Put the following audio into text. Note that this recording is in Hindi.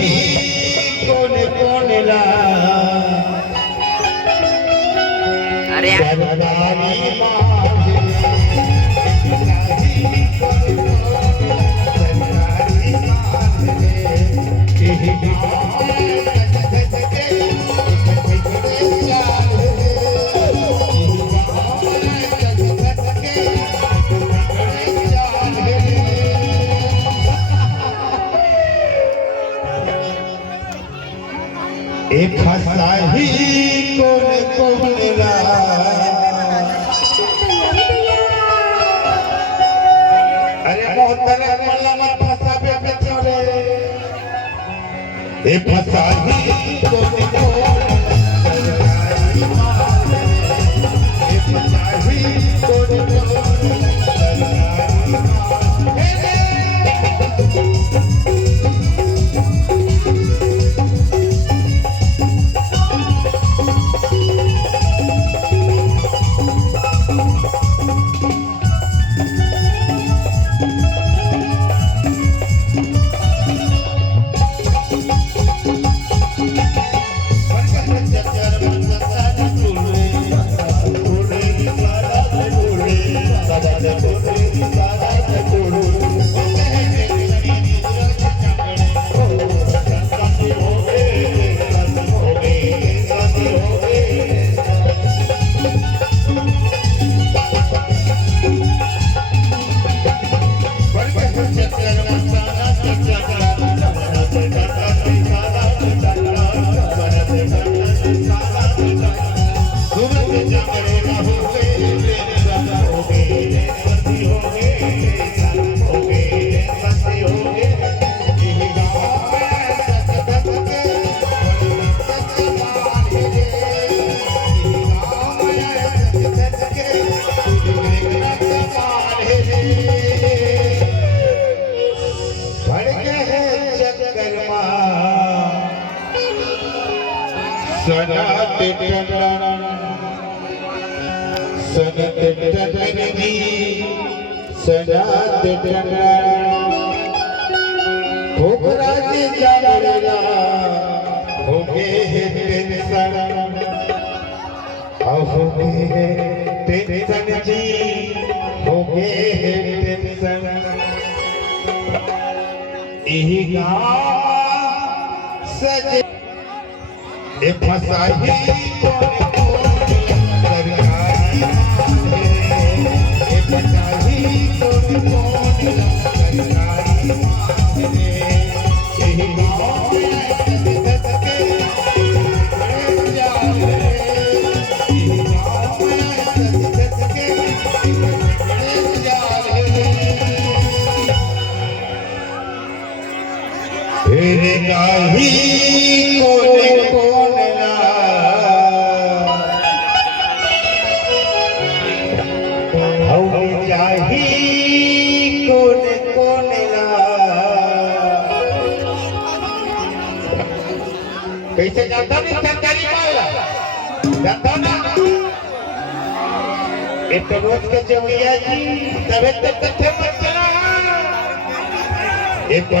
ही कोने कोने ला अरे सरदारी एक हसाही कोने कोने ला अरे मोहतरे मल्ला मत फसा पे चले एक हसाही कोने कोने एक हसाही कोने कोने कैसे जाता नहीं सरकारी माल जाता ना एक रोज के जवैया जी तबे तक कथे मत चला एक